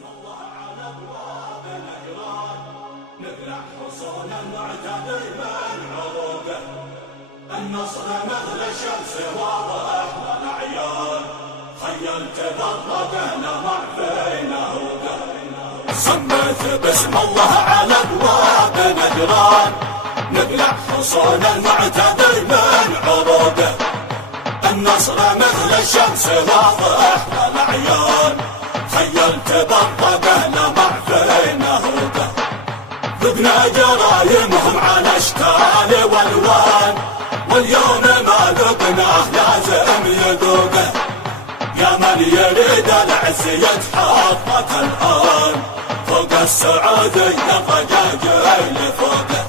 الله على ابواب نجران، نقلع حصون المعتدي من عروقه، النصر مثل الشمس واضح والعيان، خيل تبرقه لمع في نهوقه. صمت باسم الله على ابواب نجران، نقلع حصون المعتدي من عروقه، النصر مثل الشمس واضح والعيان، خيل تبرقه لمع في نهوقه. ذقنا جرايمهم على اشكال والوان، واليوم ما ذقناه لازم يذوقه. يا من يريد العز يتحقق الان، فوق السعودية ضجاج لفوقه.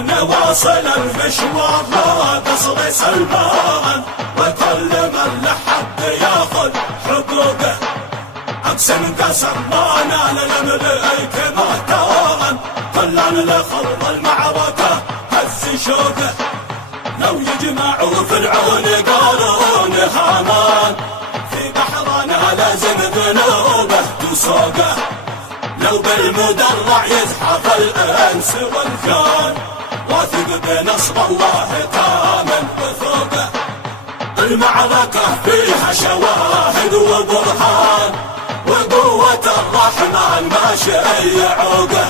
نواصل المشوار لا قصر سلمان، وكل من لحد ياخذ حقوقه. اقسم قسم ما نال الملك مهتان، كلن لخوض المعركة هز شوقه. لو يجمعوا فرعون قارون هامان، في بحرنا لازم ذنوبه تسوقه. لو بالمدرع يزحف الانس والجان، واثق بنصر الله تامن وثوقه. المعركة فيها شواهد وبرهان، وقوة الرحمن ما شيء عوقه.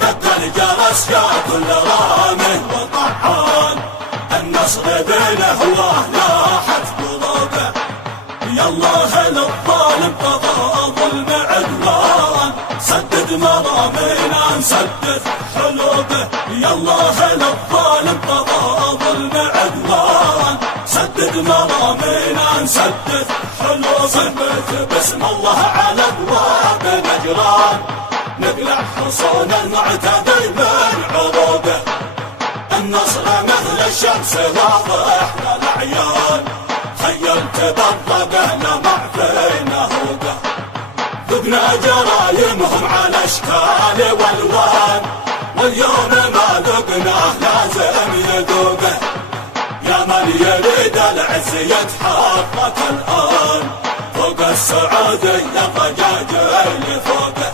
دق الجرس يا كل رامه وطعان، النصر بنهواه لاحت بروقه. يا الله للظالم قضى ظلم عدوان، سدد مرامينا نسدد حلوقه. يا الله للظالم قضى ظلم عدوان، سدد مرامينا نسدد حلوقه. صمت باسم الله على ابواب نجران، نقلع حصون المعتدي من عروقه، النصر مثل الشمس واضح للعيان، خيل تبرقه لمع في نهوقه. ذقنا جرايمهم على اشكال والوان، واليوم ما ذقناه لازم يذوقه. يا من يريد العز يتحقق الان، فوق السعودية ضجاج لفوقه.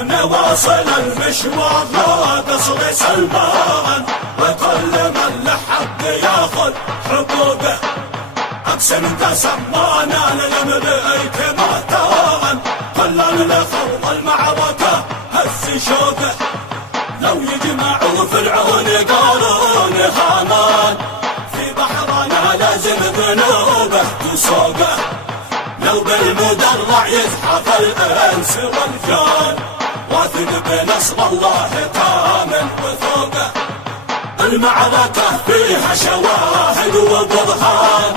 نواصل المشوار لا قصر سلمان، وكل من لحق ياخذ حقوقه. اقسم قسم ما نال الملك مهتان، كلن لخوض المعركة هز شوقه. لو يجمعوا فرعون قارون هامان، في بحرنا لازم ذنوبه تسوقه. لو بالمدرع يزحف الانس والجان، واثق بنصر الله تامن وثوقه. المعركة فيها شواهد وبرهان،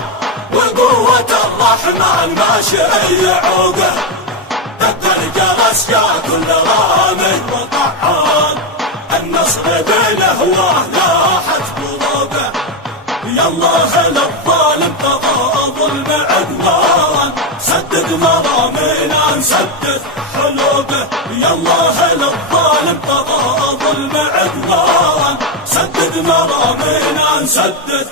وقوة الرحمن ما شيء عوقه. دق الجرس يا كل رامه وطعان، النصر بنهواه لاحت بروقه. يا الله للظالم قضى ظلم عدوان، سدد مرامينا نسدد حلوقه. يا الله للظالم قضى ظلم عدوان، سدد مرامينا نسدد